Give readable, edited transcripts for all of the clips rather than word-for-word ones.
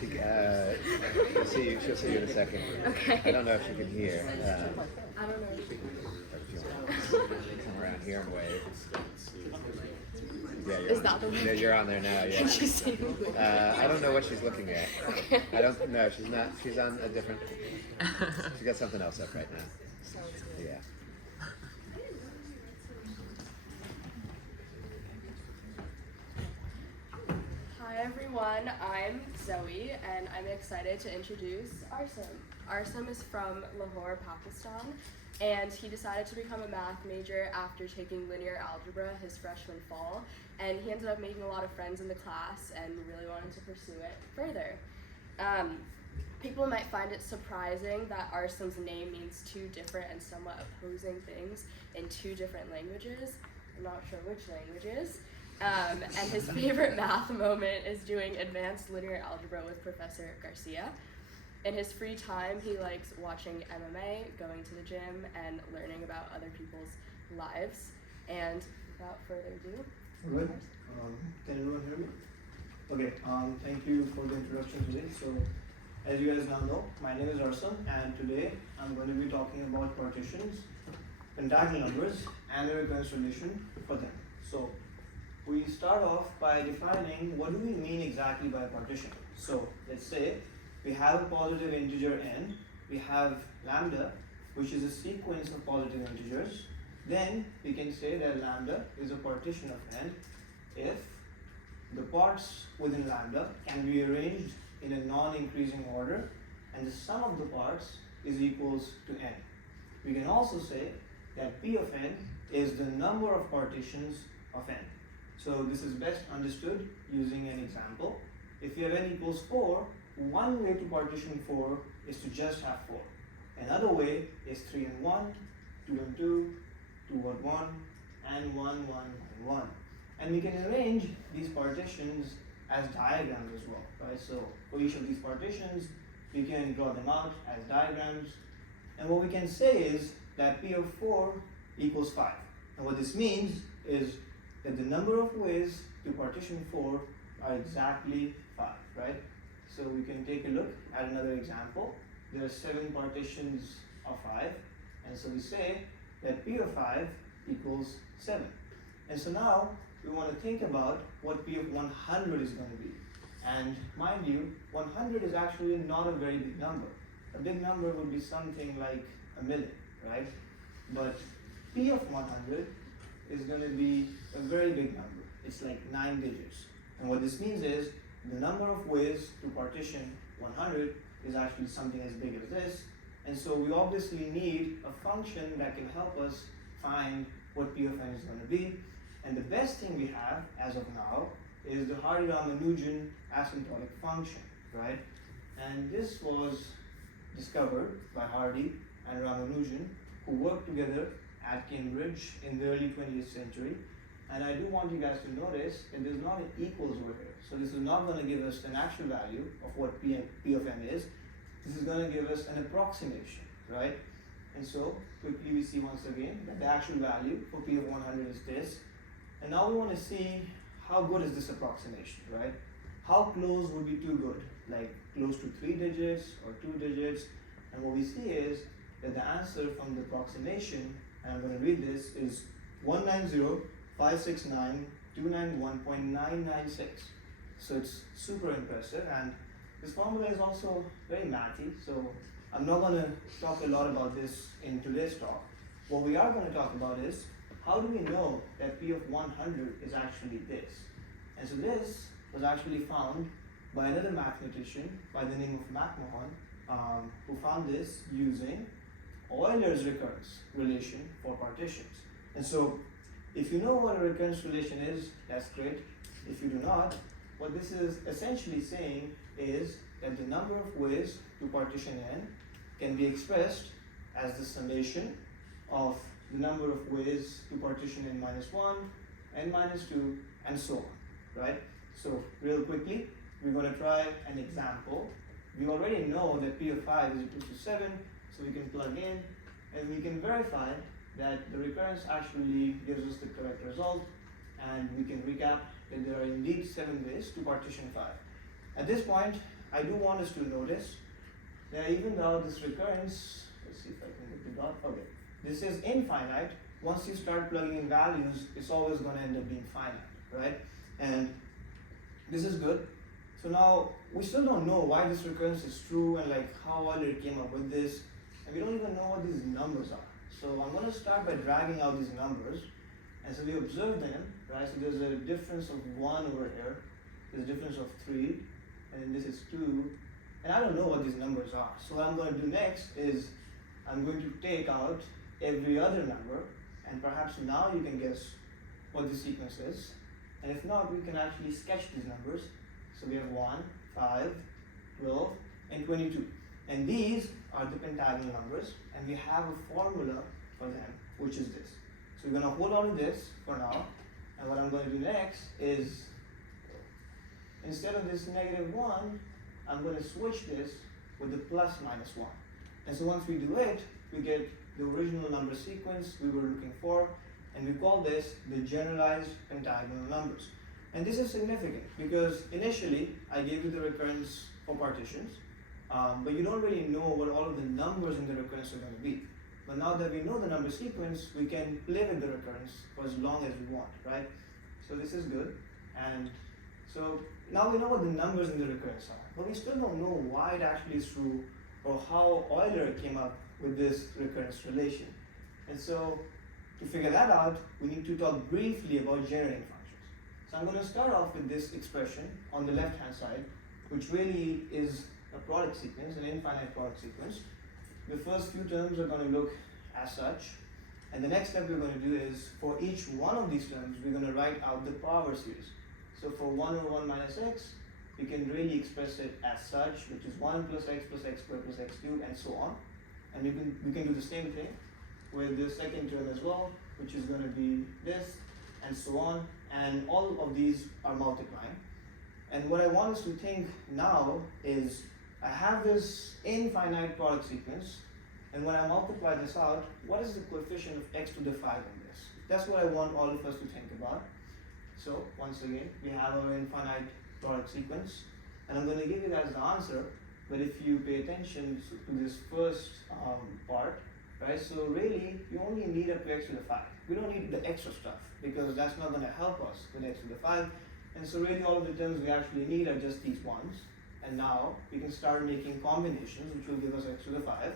She'll see you in a second. Okay. I don't know if she can hear. I don't know. If you want to come around here and wave. Yeah, Is that the one? Yeah, you're on there now. Yeah. Can she see me? I don't know what she's looking at. Okay. I don't know. She's not. She's on a different. She's got something else up right now. Sounds good. Yeah. Hi everyone, I'm Zoe and I'm excited to introduce Arsam. Arsam is from Lahore, Pakistan, and he decided to become a math major after taking linear algebra his freshman fall, and he ended up making a lot of friends in the class and really wanted to pursue it further. People might find it surprising that Arsam's name means two different and somewhat opposing things in two different languages. I'm not sure which languages. And his favorite math moment is doing advanced linear algebra with Professor Garcia. In his free time, he likes watching MMA, going to the gym, and learning about other people's lives. And without further ado, Good. Can everyone hear me? Okay, thank you for the introduction today. So, as you guys now know, my name is Arsam, and today I'm going to be talking about partitions, pentagonal numbers, and the recurrence relation for them. So, we start off by defining what do we mean exactly by a partition. So, let's say we have a positive integer n, we have lambda, which is a sequence of positive integers. Then we can say that lambda is a partition of n if the parts within lambda can be arranged in a non-increasing order and the sum of the parts is equals to n. We can also say that P of n is the number of partitions of n. So this is best understood using an example. If you have n equals 4, one way to partition 4 is to just have 4. Another way is 3 and 1, 2 and 2, 2 and 1, and 1, 1, and 1. And we can arrange these partitions as diagrams as well, right? So for each of these partitions, we can draw them out as diagrams. And what we can say is that P of 4 equals 5. And what this means is that the number of ways to partition 4 are exactly 5, right? So we can take a look at another example. There are 7 partitions of 5, and so we say that P of 5 equals 7. And so now we want to think about what P of 100 is going to be. And mind you, 100 is actually not a very big number. A big number would be something like a million, right? But P of 100 is going to be a very big number. It's like 9 digits. And what this means is the number of ways to partition 100 is actually something as big as this. And so we obviously need a function that can help us find what P of n is going to be. And the best thing we have as of now is the Hardy-Ramanujan asymptotic function, right? And this was discovered by Hardy and Ramanujan, who worked together at Cambridge in the early 20th century. And I do want you guys to notice that there's not an equals over here. So this is not going to give us an actual value of what P of n is. This is going to give us an approximation, right? And so quickly we see once again that the actual value for P of 100 is this. And now we want to see how good is this approximation, right? How close would be too good? Like close to 3 digits or 2 digits? And what we see is that the answer from the approximation, and I'm going to read this, is 190,569,291.996. So it's super impressive, and this formula is also very mathy, so I'm not going to talk a lot about this in today's talk. What we are going to talk about is how do we know that P of 100 is actually this? And so this was actually found by another mathematician by the name of McMahon, who found this using Euler's recurrence relation for partitions. And so if you know what a recurrence relation is, that's great. If you do not, what this is essentially saying is that the number of ways to partition n can be expressed as the summation of the number of ways to partition n minus 1, n minus 2, and so on, right? So real quickly, we're going to try an example. We already know that P of 5 is equal to 7, so we can plug in and we can verify that the recurrence actually gives us the correct result, and we can recap that there are indeed 7 ways to partition 5. At this point, I do want us to notice that even though this recurrence, let's see if I can get the dot, okay, this is infinite, once you start plugging in values, it's always going to end up being finite, right? And this is good. So now, we still don't know why this recurrence is true and like how Euler came up with this, and we don't even know what these numbers are. So I'm going to start by dragging out these numbers, and so we observe them, right? So there's a difference of 1 over here, there's a difference of 3, and then this is 2, and I don't know what these numbers are. So what I'm going to do next is I'm going to take out every other number, and perhaps now you can guess what the sequence is, and if not, we can actually sketch these numbers. So we have 1, 5, 12, and 22. And these are the pentagonal numbers, and we have a formula for them, which is this. So we're going to hold on to this for now, and what I'm going to do next is, instead of this -1, I'm going to switch this with the plus -1. And so once we do it, we get the original number sequence we were looking for, and we call this the generalized pentagonal numbers. And this is significant because initially I gave you the recurrence for partitions, but you don't really know what all of the numbers in the recurrence are going to be. But now that we know the number sequence, we can play with the recurrence for as long as we want, right? So this is good. And so now we know what the numbers in the recurrence are, but we still don't know why it actually is true or how Euler came up with this recurrence relation. And so to figure that out, we need to talk briefly about generating functions. So I'm going to start off with this expression on the left hand side, which really is a product sequence, an infinite product sequence. The first few terms are going to look as such, and the next step we're going to do is for each one of these terms, we're going to write out the power series. So for 1 over 1 minus x, we can really express it as such, which is 1 plus x squared plus x cubed, and so on. And we can do the same thing with the second term as well, which is going to be this, and so on. And all of these are multiplying. And what I want us to think now is, I have this infinite product sequence, and when I multiply this out, what is the coefficient of x to the 5 in this? That's what I want all of us to think about. So once again, we have our infinite product sequence, and I'm going to give you guys the answer, but if you pay attention to this first part, right, so really you only need up to x to the 5. We don't need the extra stuff because that's not going to help us with x to the 5, and so really all of the terms we actually need are just these ones. And now we can start making combinations which will give us x to the 5.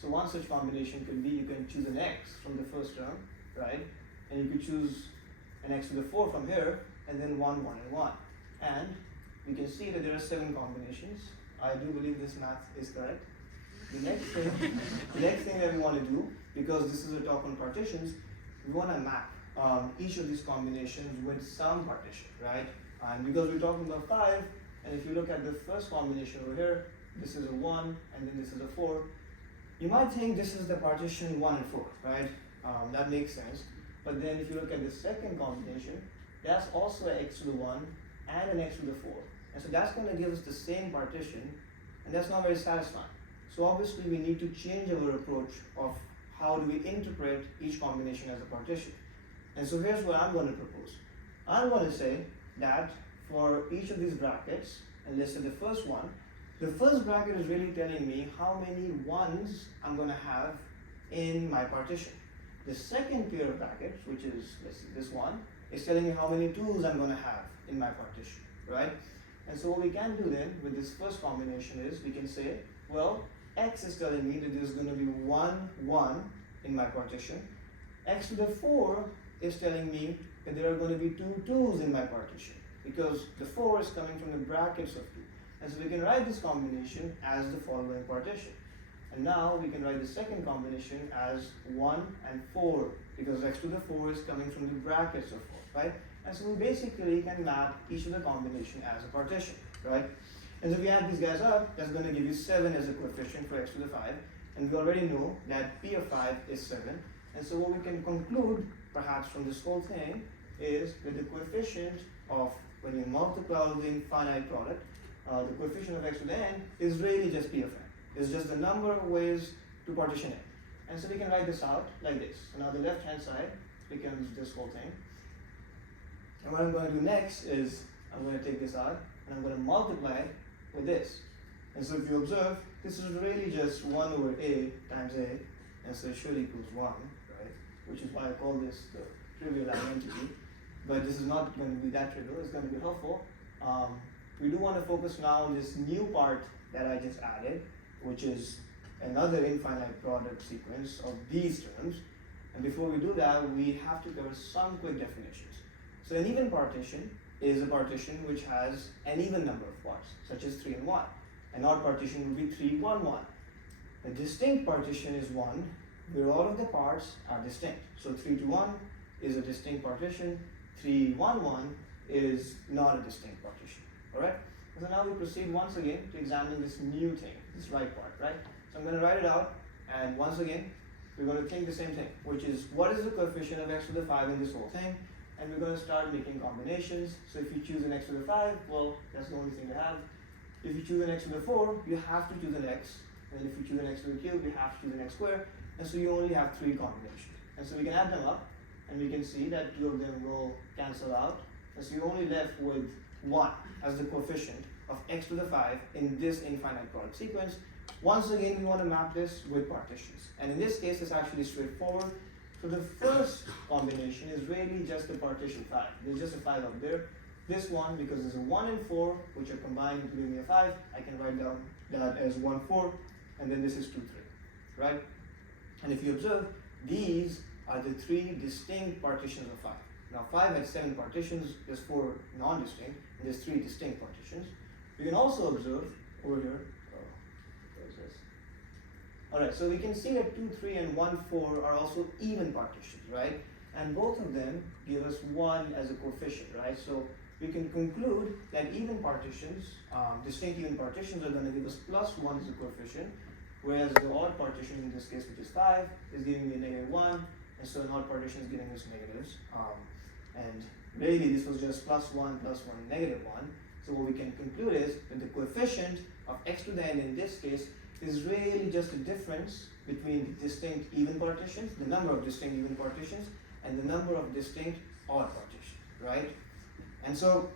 So one such combination could be, you can choose an x from the first term, right, and you could choose an x to the 4 from here, and then 1, 1, and 1. And we can see that there are 7 combinations. I do believe this math is correct. The next thing that we want to do, because this is a talk on partitions, we want to map each of these combinations with some partition, right? And because we're talking about 5, and if you look at the first combination over here, this is a 1, and then this is a 4. You might think this is the partition 1 and 4, right? That makes sense. But then if you look at the second combination, that's also an x to the 1 and an x to the 4. And so that's going to give us the same partition, and that's not very satisfying. So obviously we need to change our approach of how do we interpret each combination as a partition. And so here's what I'm going to propose. I'm going to say that for each of these brackets, and let's say the first one, the first bracket is really telling me how many 1s I'm going to have in my partition. The second pair of brackets, which is, let's see, this one, is telling me how many 2s I'm going to have in my partition, right? And so what we can do then with this first combination is, we can say, well, x is telling me that there's going to be 1, 1 in my partition. X to the 4 is telling me that there are going to be 2 2s in my partition, because the 4 is coming from the brackets of 2. And so we can write this combination as the following partition. And now we can write the second combination as 1 and 4, because x to the 4 is coming from the brackets of 4, right? And so we basically can map each of the combination as a partition, right? And so if we add these guys up, that's going to give you 7 as a coefficient for x to the 5. And we already know that p of 5 is 7. And so what we can conclude, perhaps from this whole thing, is that the coefficient of, when you multiply all the infinite product, the coefficient of x to the n is really just p of n. It's just the number of ways to partition n. And so we can write this out like this. So now the left hand side becomes this whole thing. And what I'm going to do next is, I'm going to take this out, and I'm going to multiply it with this. And so if you observe, this is really just 1 over a times a, and so it should equals 1, right? Which is why I call this the trivial identity. But this is not going to be that trivial, it's going to be helpful. We do want to focus now on this new part that I just added, which is another infinite product sequence of these terms. And before we do that, we have to cover some quick definitions. So an even partition is a partition which has an even number of parts, such as 3 and 1. An odd partition would be 3, 1, 1. A distinct partition is one where all of the parts are distinct. So 3 to 1 is a distinct partition, 3, 1, 1 is not a distinct partition. Alright? So now we proceed once again to examine this new thing, this right part, right? So I'm going to write it out, and once again, we're going to think the same thing, which is what is the coefficient of x to the 5 in this whole thing, and we're going to start making combinations. So if you choose an x to the 5, well, that's the only thing to have. If you choose an x to the 4, you have to choose an x, and if you choose an x to the cube, you have to choose an x squared, and so you only have 3 combinations. And so we can add them up, and we can see that 2 of them will cancel out, and so you're only left with 1 as the coefficient of x to the 5 in this infinite product sequence. Once again, we want to map this with partitions. And in this case, it's actually straightforward. So the first combination is really just the partition 5. There's just a 5 up there. This one, because there's a 1 and 4, which are combined to give me a 5, I can write down that as 1, 4, and then this is 2, 3, right? And if you observe, these are the 3 distinct partitions of 5. Now 5 has 7 partitions, there's 4 non-distinct, and there's 3 distinct partitions. You can also observe over here, where's this? Alright, so we can see that 2, 3 and 1, 4 are also even partitions, right? And both of them give us 1 as a coefficient, right? So we can conclude that even partitions, distinct even partitions are going to give us plus 1 as a coefficient, whereas the odd partition in this case, which is 5, is giving me a negative 1, and so an odd partition is giving us negatives. And really this was just plus 1, negative 1. So what we can conclude is that the coefficient of x to the n in this case is really just a difference between the distinct even partitions, the number of distinct even partitions, and the number of distinct odd partitions, right? And so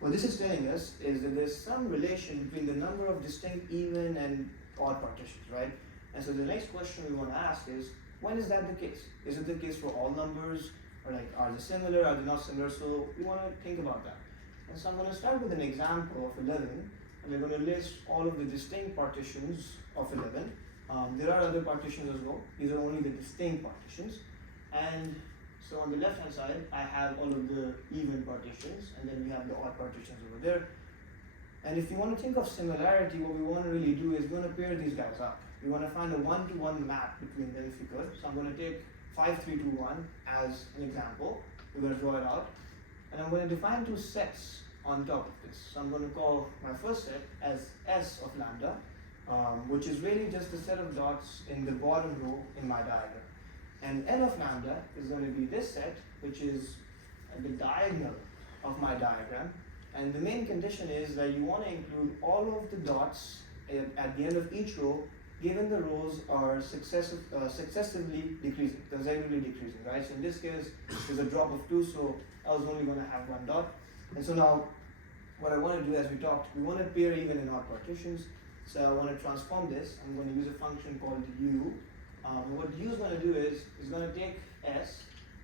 what this is telling us is that there's some relation between the number of distinct even and odd partitions, right? And so the next question we want to ask is, when is that the case? Is it the case for all numbers? Or like, are they similar, are they not similar? So we want to think about that. And so I'm going to start with an example of 11, and we're going to list all of the distinct partitions of 11. There are other partitions as well. These are only the distinct partitions. And so on the left hand side, I have all of the even partitions, and then we have the odd partitions over there. And if you want to think of similarity, what we want to really do is we want to pair these guys up. We want to find a 1-to-1 map between them if you could. So I'm going to take 5, 3, 2, 1 as an example. We're going to draw it out. And I'm going to define 2 sets on top of this. So I'm going to call my first set as S of lambda, which is really just a set of dots in the bottom row in my diagram. And N of lambda is going to be this set, which is at the diagonal of my diagram. And the main condition is that you want to include all of the dots at the end of each row, given the rows are successively decreasing, consecutively decreasing, right? So in this case, there's a drop of 2, so I was only going to have 1 dot. And so now, what I want to do, as we talked, we want to pair even and odd partitions. So I want to transform this. I'm going to use a function called u. What u is going to do is, it's going to take s,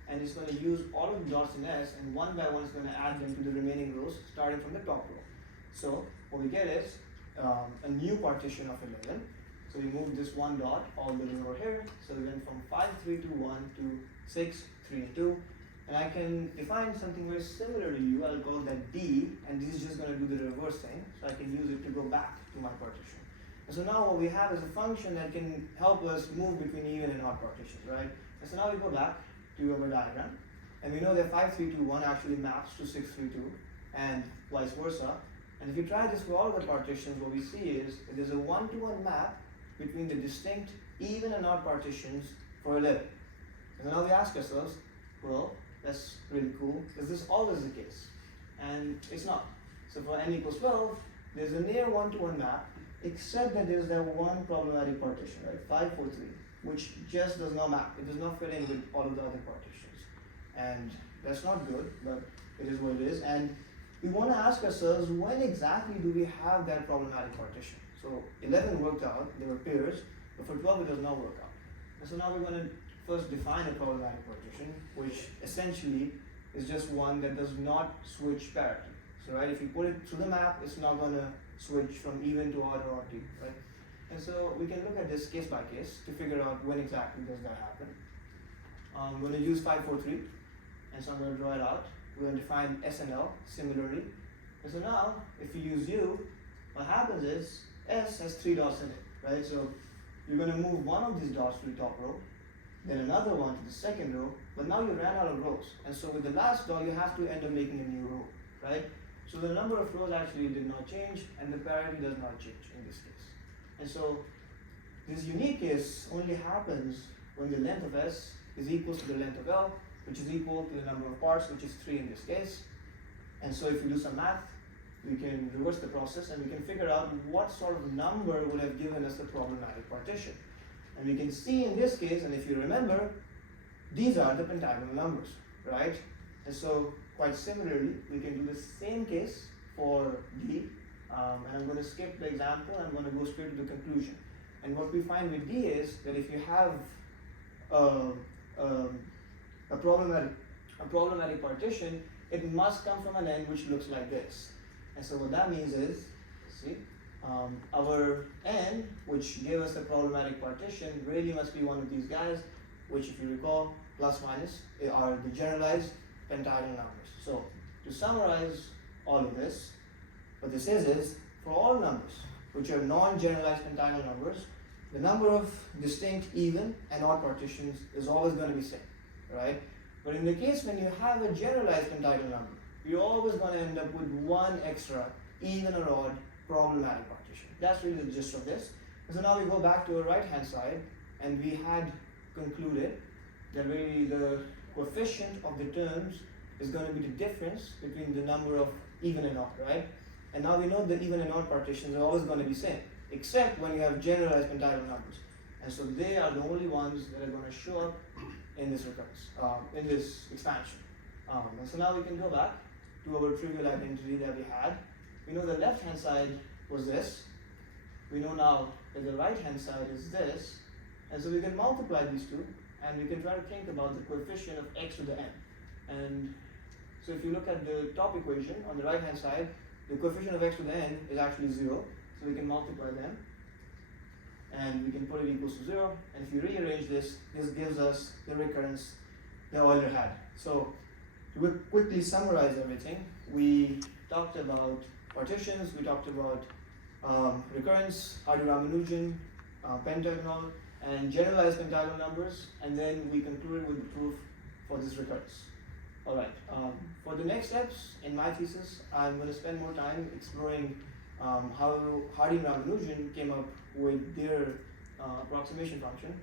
and it's going to use all of the dots in s, and one by one it's going to add them to the remaining rows, starting from the top row. So what we get is a new partition of 11. So we move this 1 dot all the way over here. So we went from 5, 3, 2, 1 to 6, 3, 2. And I can define something very similar to u. I'll call that d, and this is just going to do the reverse thing. So I can use it to go back to my partition. And so now what we have is a function that can help us move between even and odd partitions, right? And so now we go back to our diagram, and we know that 5, 3, 2, 1 actually maps to 6, 3, 2, and vice versa. And if you try this for all the partitions, what we see is that there's a 1-to-1 map between the distinct even and odd partitions for 11. And so now we ask ourselves, well, that's really cool. Is this always the case? And it's not. So for n equals 12, there's a near 1-to-1 map, except that there's that one problematic partition, right? 5, 4, 3, which just does not map. It does not fit in with all of the other partitions. And that's not good, but it is what it is. And we want to ask ourselves, when exactly do we have that problematic partition? So 11 worked out, they were pairs, but for 12 it does not work out. And so now we're going to first define a problematic partition, which essentially is just one that does not switch parity. So right, if you put it through the map, it's not going to switch from even to odd or odd to even, right? And so we can look at this case by case to figure out when exactly does that happen. I'm going to use 543, and so I'm going to draw it out. We're going to define S and L similarly. And so now, if you use U, what happens is S has 3 dots in it, right? So you're going to move one of these dots to the top row, then another one to the second row, but now you ran out of rows. And so with the last dot, you have to end up making a new row, right? So the number of rows actually did not change, and the parity does not change in this case. And so this unique case only happens when the length of S is equal to the length of L, which is equal to the number of parts, which is 3 in this case. And so if you do some math, we can reverse the process and we can figure out what sort of number would have given us the problematic partition. And we can see in this case, and if you remember, these are the pentagonal numbers, right? And so quite similarly, we can do the same case for D. And I'm going to skip the example, I'm going to go straight to the conclusion. And what we find with D is that if you have a problematic partition, it must come from an end which looks like this. And so what that means is, see, our n, which gave us the problematic partition, really must be one of these guys, which if you recall, plus minus, are the generalized pentagonal numbers. So to summarize all of this, what this is for all numbers which are non-generalized pentagonal numbers, the number of distinct even and odd partitions is always going to be same, right? But in the case when you have a generalized pentagonal number, you're always going to end up with one extra even or odd problematic partition. That's really the gist of this. So now we go back to our right hand side, and we had concluded that really the coefficient of the terms is going to be the difference between the number of even and odd, right? And now we know that even and odd partitions are always going to be same, except when you have generalized pentagonal numbers. And so they are the only ones that are going to show up in this recurrence, in this expansion. And so now we can go back to our trivial identity that we had. We know the left hand side was this. We know now that the right hand side is this. And so we can multiply these two, and we can try to think about the coefficient of x to the n. And so if you look at the top equation on the right hand side, the coefficient of x to the n is actually 0. So we can multiply them, and we can put it equals to 0. And if you rearrange this, this gives us the recurrence that Euler had. So to quickly summarize everything, we talked about partitions, we talked about recurrence, Hardy-Ramanujan, pentagonal, and generalized pentagonal numbers, and then we concluded with the proof for this recurrence. Alright, for the next steps in my thesis, I'm going to spend more time exploring how Hardy and Ramanujan came up with their approximation function,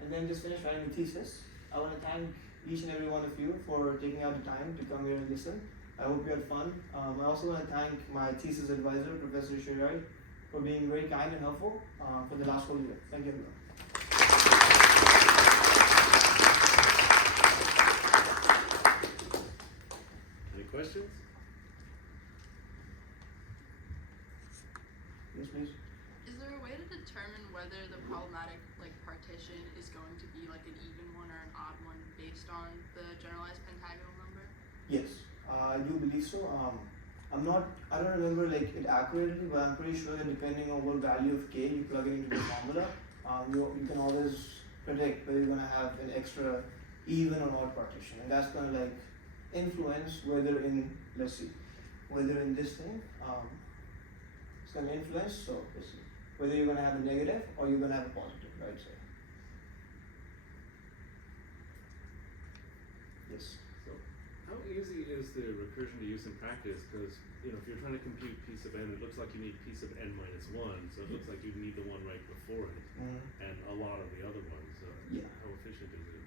and then just finish writing the thesis. I want to thank each and every one of you for taking out the time to come here and listen. I hope you had fun. I also want to thank my thesis advisor, Professor Shirari, for being very kind and helpful for the last whole year. Thank you, everyone. Any questions? Yes, please. Is there a way to determine whether the problematic partition is going to be like an even one or an odd one based on the generalized pentagonal number? Yes, I do believe so. I don't remember it accurately, but I'm pretty sure that depending on what value of k you plug it into the formula, you can always predict whether you're going to have an extra even or odd partition, and that's going to influence whether in, let's see, whether in this thing, it's going to influence, so let's see, whether you're going to have a negative or you're going to have a positive, right? So, yes. So, how easy is the recursion to use in practice? Because if you're trying to compute piece of n, it looks like you need piece of n minus 1, so it looks like you need the one right before it, and a lot of the other ones. So Yeah. How efficient is it?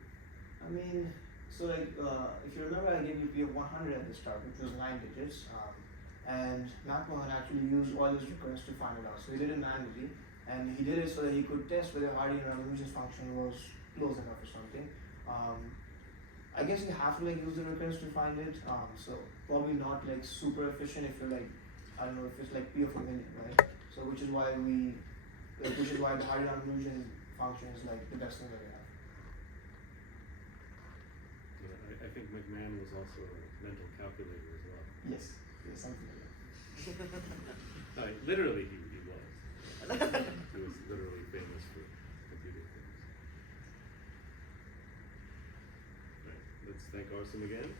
I mean, so if you remember, I gave you P of 100 at the start, which was 9 digits, and McMahon actually used Euler's recurrence to find it out. So he did it manually, and he did it so that he could test whether Hardy and Ramanujan's function was close enough or something. I guess you have to use the recurrence to find it, so probably not super efficient if you're I don't know, if it's P of 1 million, right? So which is why the higher convolution function is like the best thing that we have. Yeah, I think McMahon was also a mental calculator as well. Yes, something like that. Literally, he was. He was literally famous for computing things. Right, let's thank Arsen again.